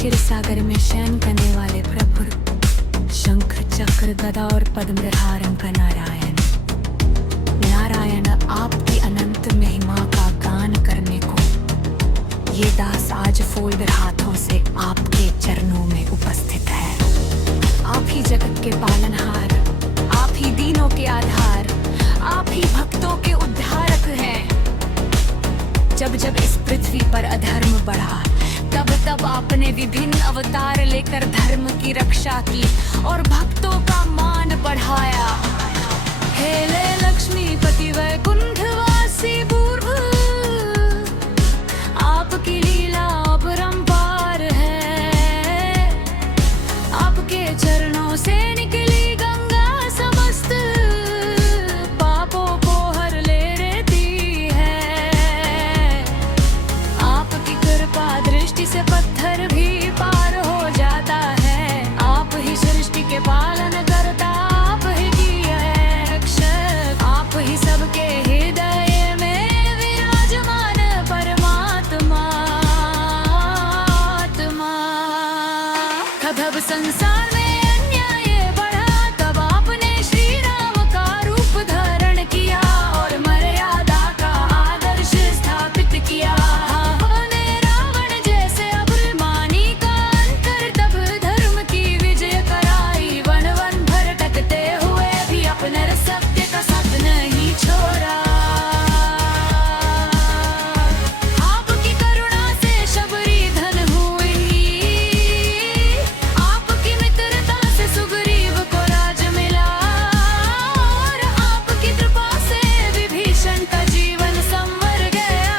क्षीर सागर में शयन करने वाले प्रभु, शंख चक्र गदा और पद्म धारण का नारायण। नारायण, आपकी अनंत महिमा का गान करने को ये दास आज फोल्डर हाथों से आपके चरणों में उपस्थित है। आप ही जगत के पालनहार, आप ही दीनों के आधार, आप ही भक्तों के उद्धारक हैं। जब जब इस पृथ्वी पर अधर्म बढ़ा, तब तब आपने विभिन्न अवतार लेकर धर्म की रक्षा की और भक्तों का मान बढ़ाया। हे ले लक्ष्मीपति वैकुंठवासी पूर्व, आपकी लीला अपरंपार है। आपके चरणों से निकली गंगा समस्त पापों को हर ले लेती है। आपकी कृपा दृष्टि से पत्थर भी पार हो जाता है। आप ही सृष्टि के पालन करता, आप ही की है रक्षक, आप ही सबके हृदय में विराजमान परमात्मा। कब संसार में अन्याय बढ़ा, तब आपने श्री राम का रूप धारण किया और मर्यादा का आदर्श स्थापित किया। आपने रावण जैसे अभिमानी का अंत कर, तब धर्म की विजय कराई। वन वन भटकते हुए भी अपने सत्य का साथ नहीं छोड़ा। आपकी करुणा से शबरी धन हुई, आपकी मित्रता से सुग्रीव को राज मिला और आपकी कृपा से विभीषण का जीवन संवर गया।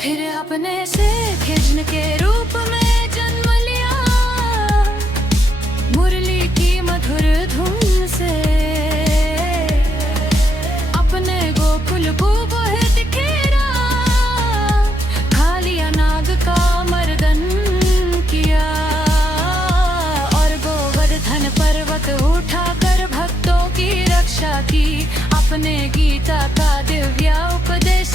फिर अपने से कृष्ण के रूप में जन्म लिया, मुरली की मधुर धुन से अपने गोकुल को बहुत खेरा। खा लिया नाग का मर्दन किया और गोवर्धन पर्वत उठाकर भक्तों की रक्षा की। अपने गीता का दिव्य उपदेश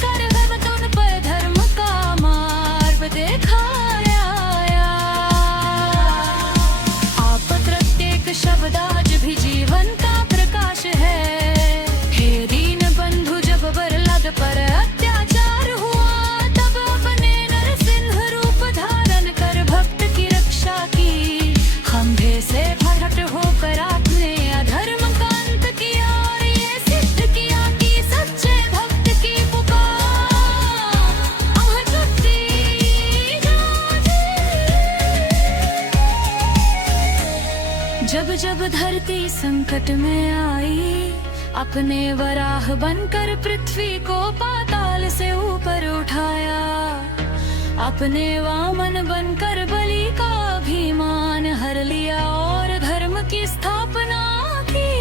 कर उन पर धर्म का मार्ग दिखाया। आप प्रत्येक शब्द आज भी जीवन का प्रकाश है। हे दीन बंधु, जब प्रहलाद पर अत्याचार हुआ, तब अपने नरसिंह रूप धारण कर भक्त की रक्षा की। खंभे से प्रकट होकर आपने अधर्म का अंत किया और ये सिद्ध किया कि सच्चे भक्त की पुकार अहंकृति जाती। जब जब धरती संकट में आई, अपने वराह बनकर पृथ्वी को पाताल से ऊपर उठाया। अपने वामन बनकर बलि का अभिमान हर लिया और धर्म की स्थापना की।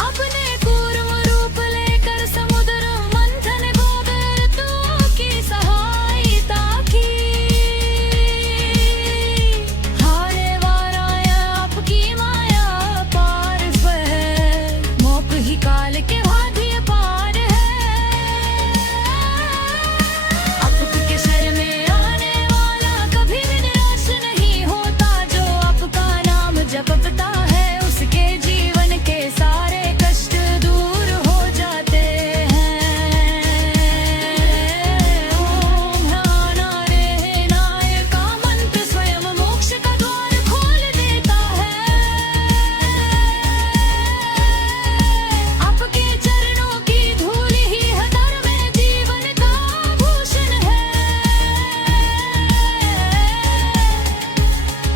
अपने कूर्म रूप लेकर समुद्र मंथन को दैत्यों की सहायता की। हारे वार आया आपकी माया पार है, मोप ही काल के वाद्य पार है। आपके शर में आने वाला कभी भी निराश नहीं होता। जो आपका नाम जपता है, उसके जीवन के सारे कष्ट दूर हो जाते हैं। ओम नारायणाय का मंत्र स्वयं मोक्ष का द्वार खोल देता है। आपके चरणों की धूल ही हदर में जीवन का भूषण है।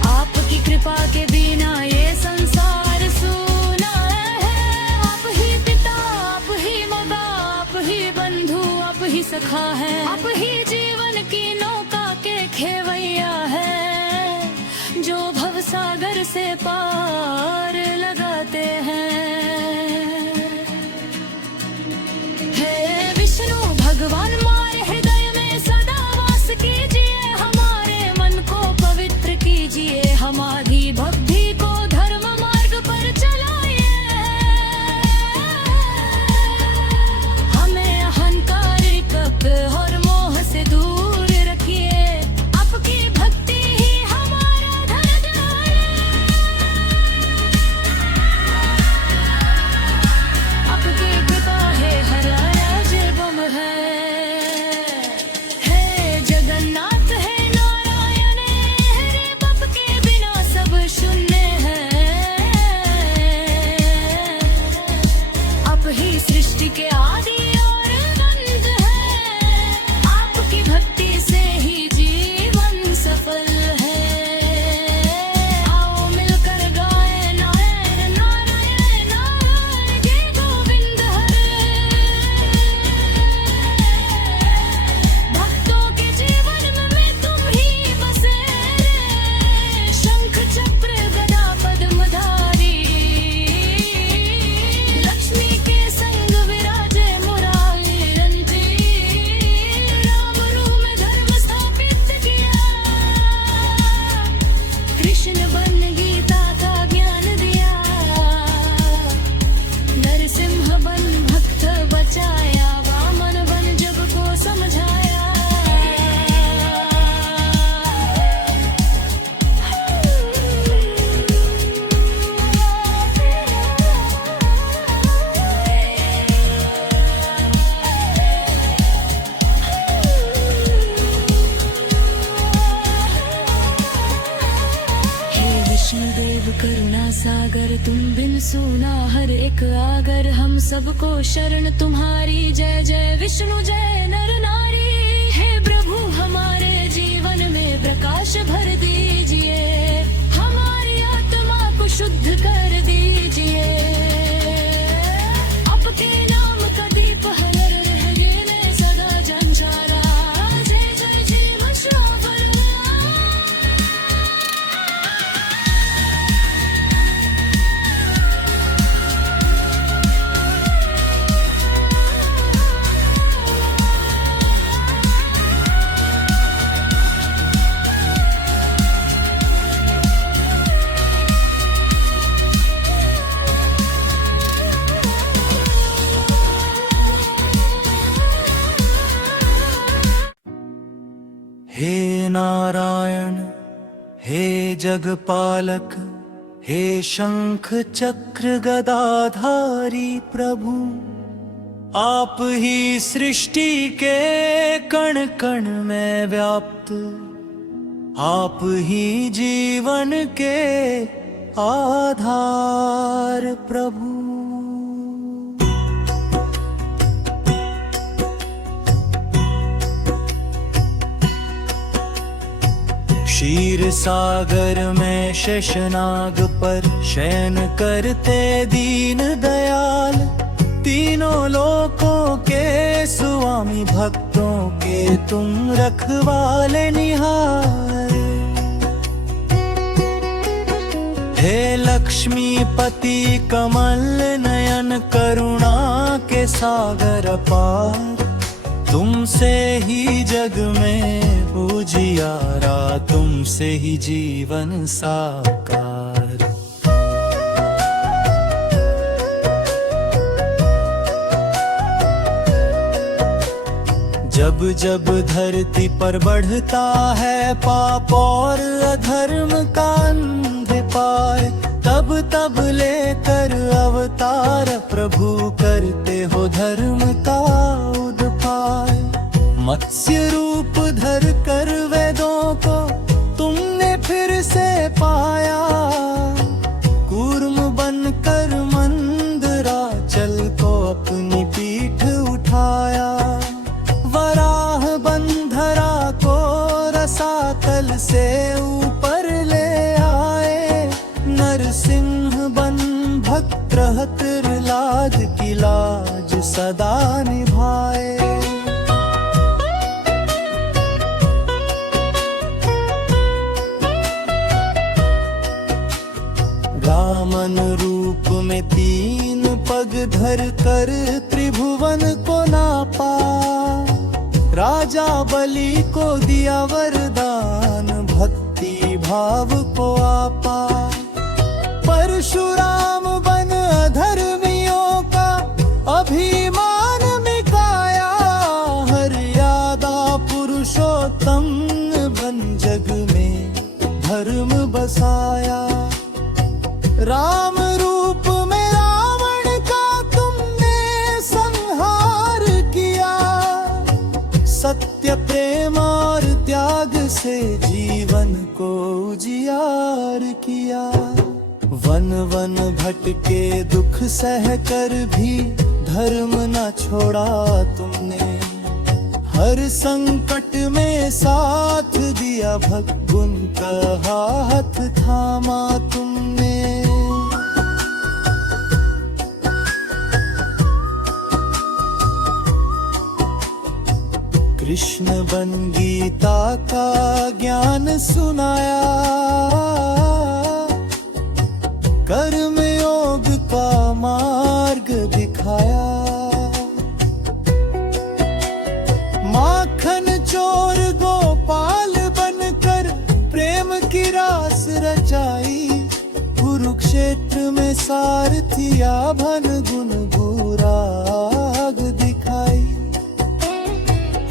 आपकी कृपा के बिना ये संसार सूना है। आप ही पिता, आप ही माता, आप ही बंधु, आप ही सखा है। आप ही जीवन की नौका के खेवैया है, जो भवसागर से पार लगाते हैं। हे विष्णु भगवान, हमारे हृदय में सदा वास कीजिए। हमारे मन को पवित्र कीजिए, हमारी भक्ति को धर्म मार्ग पर चलाइए। करुणा सागर तुम बिन सूना हर एक आगर, हम सबको शरण तुम्हारी। जय जय विष्णु जय नर नारी, हे प्रभु हमारे जीवन में प्रकाश भर दीजिए, हमारी आत्मा को शुद्ध कर दीजिए। आपके नाम का दीप हर रहे में सदा जंचारा, जय जय जीव श्रावण। हे नारायण हे जगपालक, हे शंख चक्र गदाधारी प्रभु, आप ही सृष्टि के कण कण में व्याप्त, आप ही जीवन के आधार प्रभु। क्षीर सागर में शेषनाग पर शयन करते दीन दयाल, तीनों लोकों के स्वामी भक्तों के तुम रखवाले निहार। हे लक्ष्मीपति कमल नयन करुणा के सागर पार, तुमसे ही जग में उजियारा, तुमसे ही जीवन साकार। जब जब धरती पर बढ़ता है पाप और अधर्म का अंधकार, तब तब लेकर अवतार प्रभु करते हो धर्म का उद्धार। मत्स्य रूप धर कर वेदों को तुमने फिर से पाया, कूर्म बनकर मंदराचल को अपनी पीठ उठाया। वराह बंधरा को रसातल से ऊपर ले आए, नरसिंह बन भक्त प्रहलाद की लाज सदा निभाए। रामन रूप में तीन पग धर कर त्रिभुवन को नापा, राजा बलि को दिया वरदान भक्ति भाव को आपा। परशुराम बन अधर्मियों का अभिमान मिटाया, हर्यादा पुरुषोत्तम बन जग में धर्म बसाया। राम रूप में रावण का तुमने संहार किया, सत्य प्रेम और त्याग से जीवन को उजियार किया। वन वन भटके दुख सह कर भी धर्म न छोड़ा तुमने, हर संकट में साथ दिया भक्तुन का हाथ थामा तुमने। कृष्ण बन गीता का ज्ञान सुनाया, कर्म योग का मार्ग दिखाया। माखन चोर गोपाल बनकर प्रेम की रास रचाई, कुरुक्षेत्र में सारथिया भन गुण गुराग दिखाई।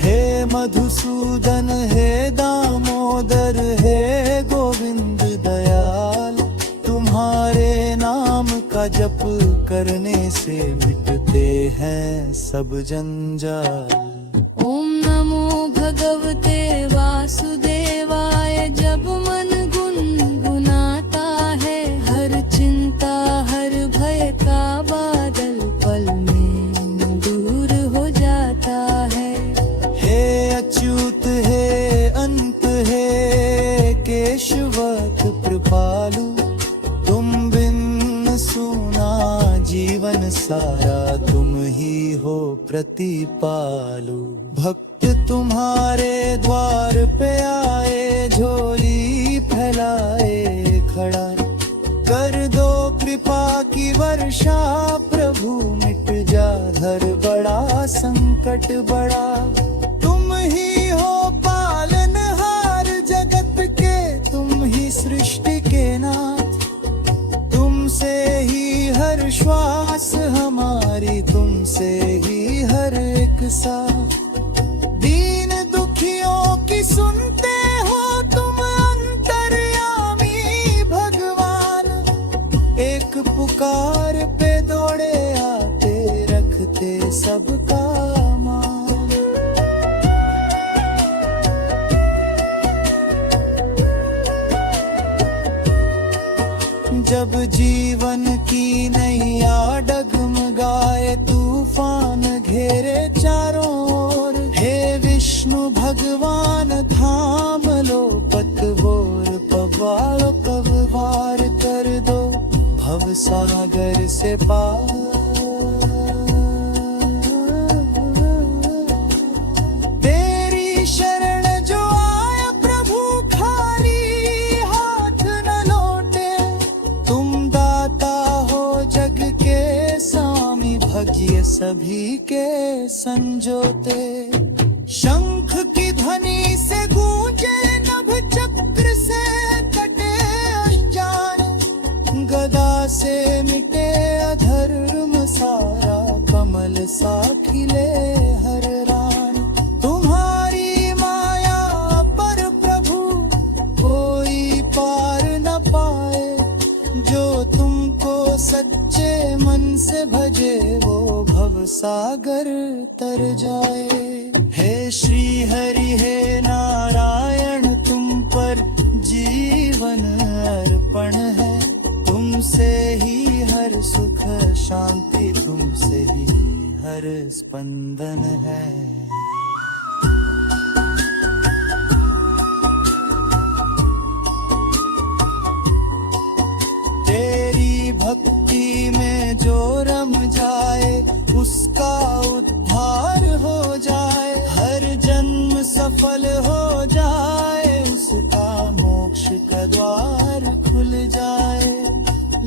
हे मधुसूदन हे दामोदर हे गोविंद दयाल, तुम्हारे नाम का जप करने से मिटते हैं सब जंजाल। ओम नमो भगवते वासुदेवाय, जब मन गुनगुनाता है हर अच्युत है अंत है केशवत कृपालु, तुम बिन सूना जीवन सारा, तुम ही हो प्रतिपालु। भक्त तुम्हारे द्वार पे आए, झोली फैलाए खड़ा, कर दो कृपा की वर्षा प्रभु, मिट जा हर बड़ा संकट बड़ा। तुम ही हो पालनहार जगत के, तुम ही सृष्टि के नाथ, तुमसे ही हर श्वास हमारी, तुमसे ही हर एक सांस। दीन दुखियों की सुनते हो तुम अंतर्यामी भगवान, एक पुकार पे दौड़े आते, रखते सबका मान। जब जीवन की नैया डगमगाए, तूफान घेरे चारों ओर, हे विष्णु भगवान थाम लो पतवोर, पवाड़ो पवार कर दो भव सागर से पार। तेरी शरण जो आया प्रभु, खाली हाथ न लौटे, तुम दाता हो जग के स्वामी, भजिए सभी के संजोते। शंख की ध्वनि से गूंजे नभ, चक्र से कटे अज्ञान, गदा से मिटे अधर्म सारा, कमल सा खिले हर रान। तुम्हारी माया पर प्रभु कोई पार न पाए, जो तुमको सच्चे मन से भजे, वो भव सागर तर जाए। हे श्री हरि हे नारायण, तुम पर जीवन अर्पण है, तुमसे ही हर सुख शांति, तुमसे ही हर स्पंदन है। तेरी भक्ति में जो रम जाए, उसका उद्धार हो जाए, हर जन्म सफल हो जाए, उसका मोक्ष का द्वार खुल जाए।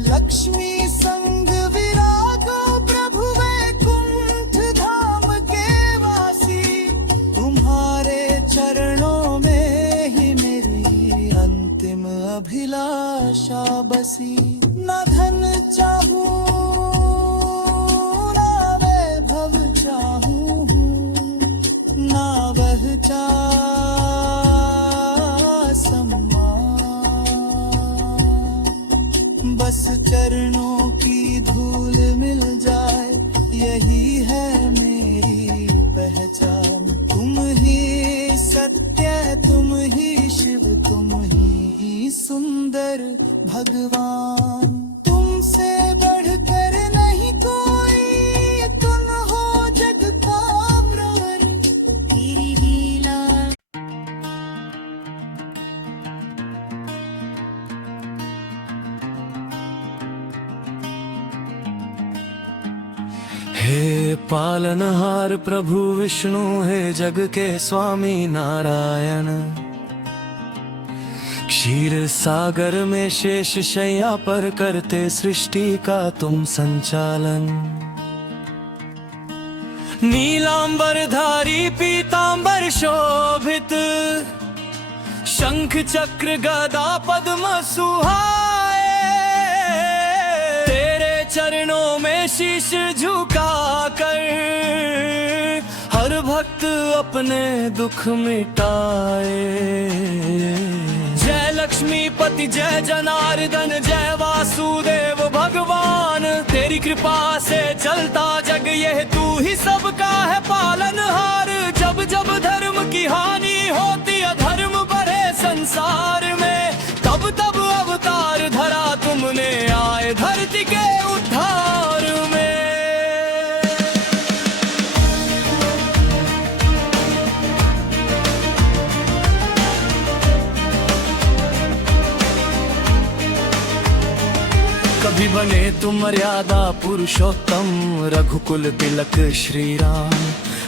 लक्ष्मी संग विरागो प्रभु वैकुंठ धाम के वासी, तुम्हारे चरणों में ही मेरी अंतिम अभिलाषा बसी। न धन चाहूं ना वैभव चाहूं, ना वह सम्मान, बस चरणों की धूल मिल जाए, यही है मेरी पहचान। तुम ही सत्य, तुम ही शिव, तुम ही सुंदर भगवान। तुमसे बढ़कर नहीं कोई, तुम हो जग का प्रवर, तेरी लीला। हे पालनहार प्रभु विष्णु, हे जग के स्वामी नारायण, क्षीर सागर में शेष शैया पर करते सृष्टि का तुम संचालन। नीलांबर धारी पीतांबर शोभित, शंख चक्र गदा पद्म सुहाए, तेरे चरणों में शीश झुका कर हर भक्त अपने दुख मिटाए। जय लक्ष्मीपति जय जनार्दन जय वासुदेव भगवान, तेरी कृपा से चलता जग यह तू ही सबका है पालनहार। जब जब धर्म की हानि होती अधर्म बढ़े संसार में, तब तब अवतार धरा तुमने आए धरती के उद्धार में। कभी बने तुम मर्यादा पुरुषोत्तम, रघुकुल तिलक श्री राम।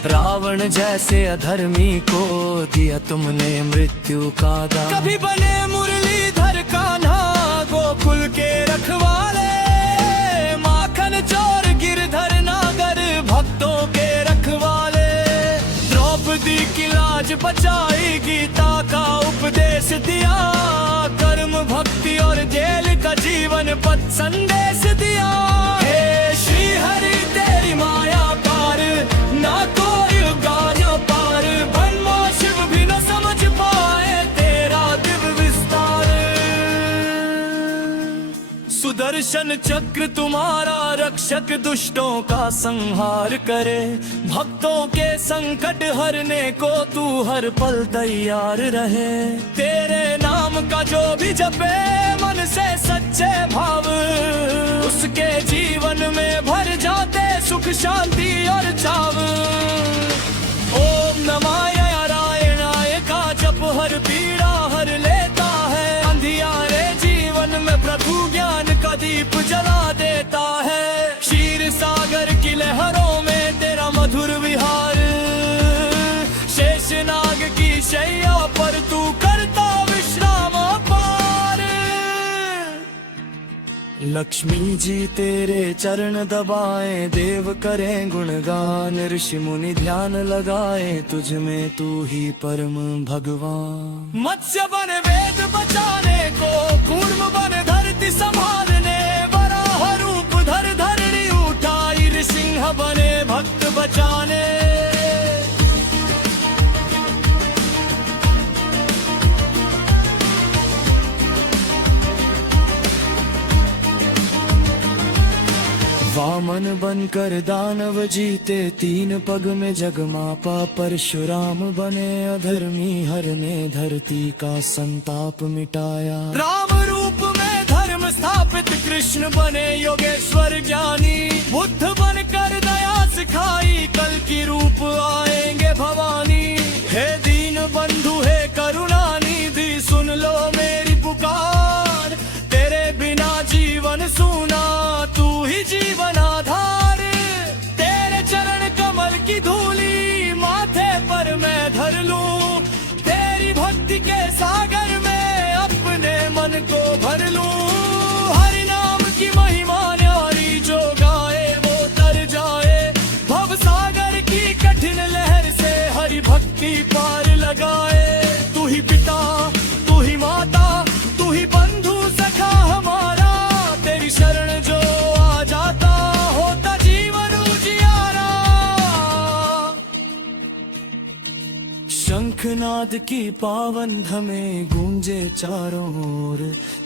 रावण जैसे अधर्मी को दिया तुमने मृत्यु का दान। कभी बने मुरलीधर कान्हा, गोकुल के रखवाले। माखन चोर गिरधर नागर, भक्तों के रखवाले। द्रौपदी की लाज बचाई, गीता का उपदेश दिया। कर्म भक्ति और जेल का जीवन पथ संदेश दिया। हे श्री हरि तेरी माया पार, ना कोई गाना पार। ब्रह्मा शिव भी न समझ पाए तेरा दिव्य विस्तार। सुदर्शन चक्र तुम्हारा रक्षक, दुष्टों का संहार करे। भक्तों के संकट हरने को तू हर पल तैयार रहे। तेरे नाम का जो भी जपे मन से सच्चे भाव, उसके जीवन में भर जाते सुख शांति और चाव। ओम नमः नारायणाय का जप हर पीड़ा हर लेता है। अंधियारे जीवन में प्रभु ज्ञान का दीप जला देता है। क्षीर सागर की लहरों में तेरा मधुर विहार, शेषनाग की शैया पर तू करता विश्राम पार। लक्ष्मी जी तेरे चरण दबाए, देव करें गुणगान। ऋषि मुनि ध्यान लगाए, तुझ में तू ही परम भगवान। मत्स्य बन वेद बचाने को, कूर्म बन धरती संभालने। वराह रूप धर धरणी उठाई, सिंह बने भक्त बचाने। वामन बनकर दानव जीते, तीन पग में जगमापा। परशुराम बने अधर्मी, हरने धरती का संताप मिटाया। राम रूप में धर्म स्थापित, कृष्ण बने योगेश्वर ज्ञानी। बुद्ध बनकर दया सिखाई, कल की रूप आएंगे भवानी। हे दीन बंधु हे करुणा निधि, सुन लो मेरी पुकार। तेरे बिना जीवन सूना, तू ही जीवन आधार। तेरे चरण कमल की धूली माथे पर मैं धर लूं। तेरी भक्ति के सागर में अपने मन को भर लूं। हरि नाम की महिमा न्यारी, जो गाए वो तर जाए। भव सागर की कठिन लहर से हरि भक्ति पार लगाए। तू ही पिता तू ही माता, तू ही बंधु सखा हमारा। तेरी शरण जो आ जाता, होता जीवन उजियारा। शंखनाद की पावन धमें गूंजे चारों ओर।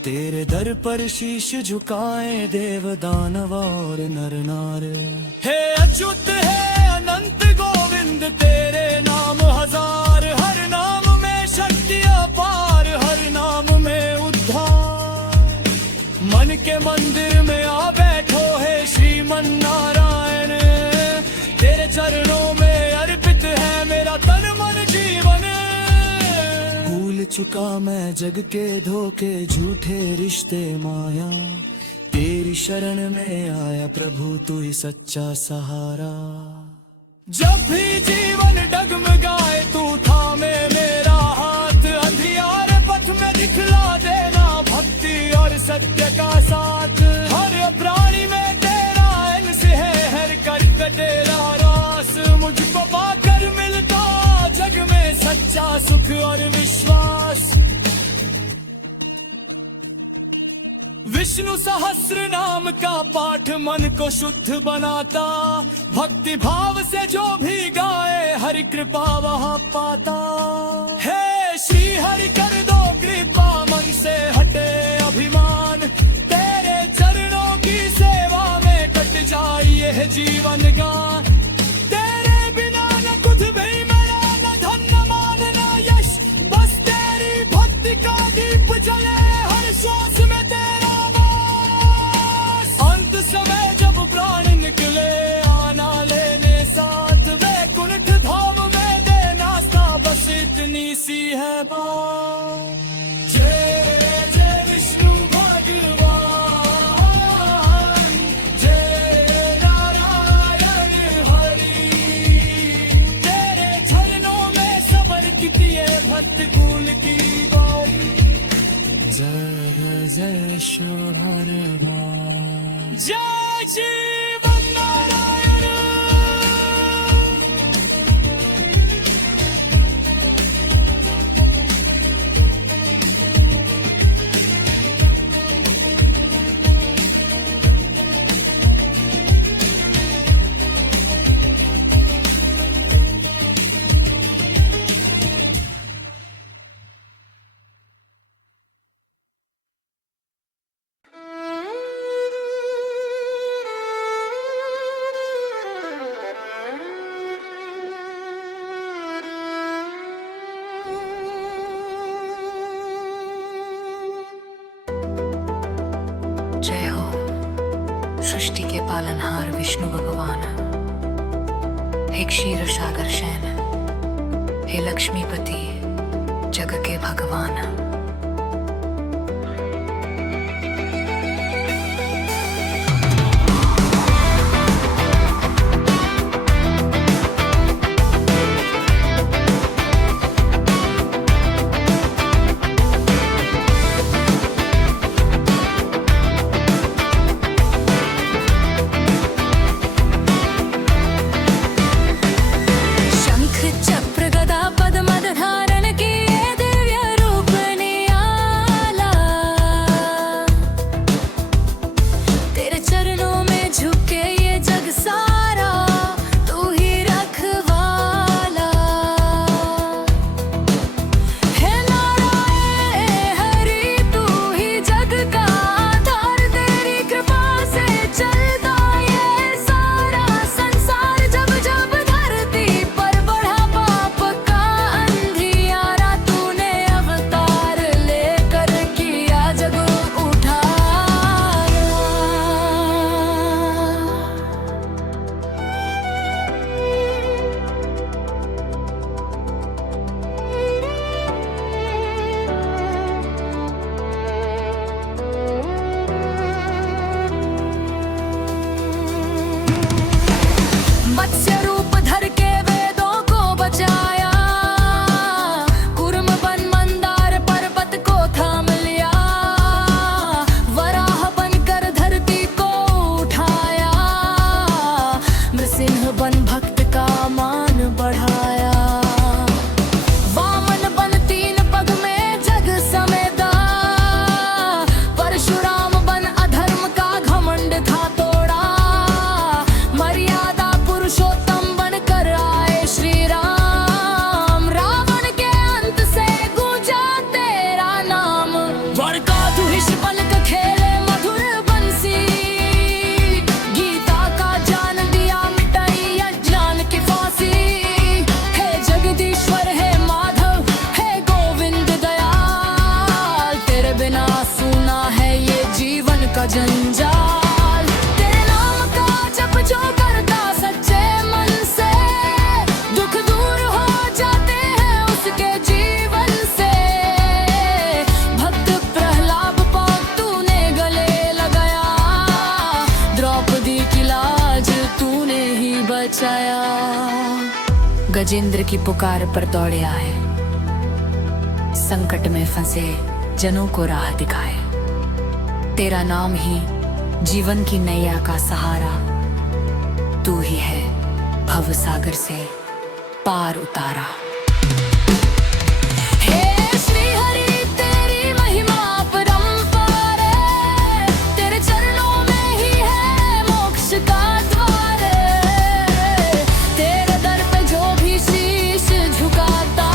तेरे दर पर शीश झुकाए देव दानव और नर नार। हे अच्युत हे अनंत गोविंद, तेरे नाम हजार। हर नाम में शक्ति अपार, हर नाम में उद्धार। मन के मंदिर में आ बैठो हे श्रीमन नारायण। तेरे चरणों में अर्पित है मेरा तन मन जीवन। भूल चुका मैं जग के धोखे, झूठे रिश्ते माया। तेरी शरण में आया प्रभु, तू ही सच्चा सहारा। जब भी जीवन डगमगाए, तू थामे मेरा हाथ। अंधियारे पथ में दिखला देना भक्ति और सत्य का साथ। हर प्राणी में तेरा अंश है, हर कट तेरा रास। मुझको पाकर मिलता जग में सच्चा सुख और विश्वास। विष्णु सहस्र नाम का पाठ मन को शुद्ध बनाता। भक्ति भाव से जो भी गाए, हरि कृपा वहाँ पाता। हे श्री हरि कर दो कृपा, मन से हटे अभिमान। तेरे चरणों की सेवा में कट जाए यह जीवन गान। तेरे बिना न कुछ भी मेरा, न धन न मान न यश। बस तेरी भक्ति का दीप जले हर श्वास में तेरा वास। अंत समय जब प्राण निकले, आना लेने साथ। वैकुंठ धाम में देना सा, बस इतनी सी है बात। जय जय विष्णु भगवान। भक्त कूल की गौरी। जय जय शोहर जय जीवन नारायण। जय हो सृष्टि के पालनहार विष्णु भगवान, हे क्षीर सागर शयन, हे लक्ष्मीपति जग के भगवान। जंजाल तेरे नाम का जप जो करता सच्चे मन से, दुख दूर हो जाते हैं उसके जीवन से। भक्त प्रहलाद को तूने गले लगाया, द्रौपदी की लाज तूने ही बचाया। गजेंद्र की पुकार पर दौड़े आए, संकट में फंसे जनों को राह दिखाए। तेरा नाम ही जीवन की नैया का सहारा, तू ही है भव सागर से पार उतारा। हे श्री हरि तेरी महिमा परंपार, तेरे चरणों में ही है मोक्ष का द्वार। तेरे दर पे जो भी शीश झुकाता,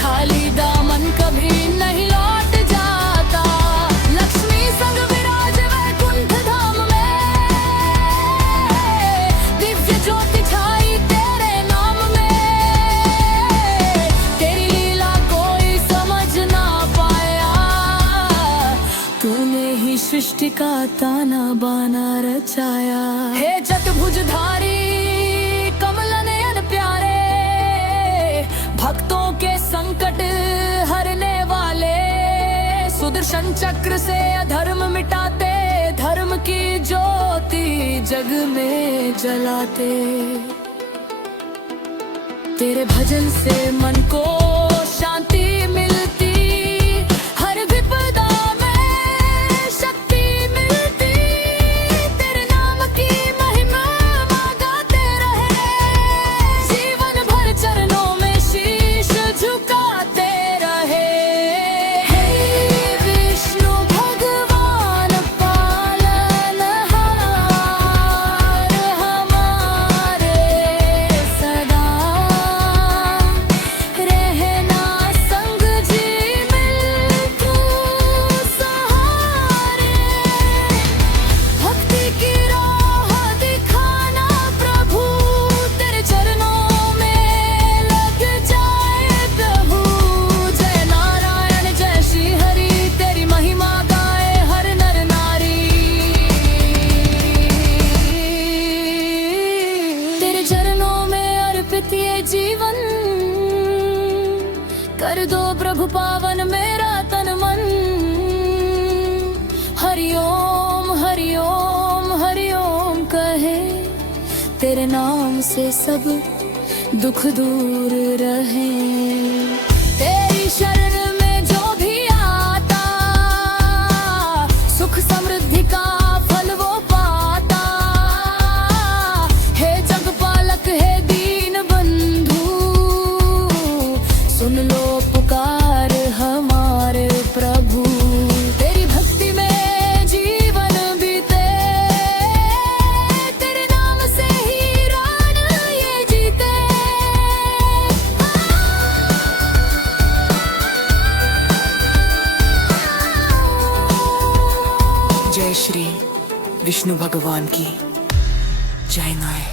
खाली दामन कभी नहीं लौट जाता। लक्ष्मी संग विराज वैकुंठ धाम में, दिव्य ज्योति छाई तेरे नाम में। तेरी लीला कोई समझ ना पाया, तूने ही सृष्टि का ताना बाना रचाया। हे चतुर्भुजधारी कमल नयन प्यारे, भक्तों के संकट हरने वाले। सुदर्शन चक्र से अधर्म मिटाते, धर्म की ज्योति जग में जलाते। तेरे भजन से मन को कर दो प्रभु पावन मेरा तन मन। हरिओम हरिओम हरिओम कहे, तेरे नाम से सब दुख दूर रहे। तेरी शरण में जो भी आता, सुख समृद्धि का फल वो पाता। हे जगपालक हे दीन बंधु, सुन लो पुकार हमारे प्रभु। तेरी भक्ति में जीवन बीते, तेरे नाम से ही प्राण ये जीते। जय श्री विष्णु भगवान की जय नाय।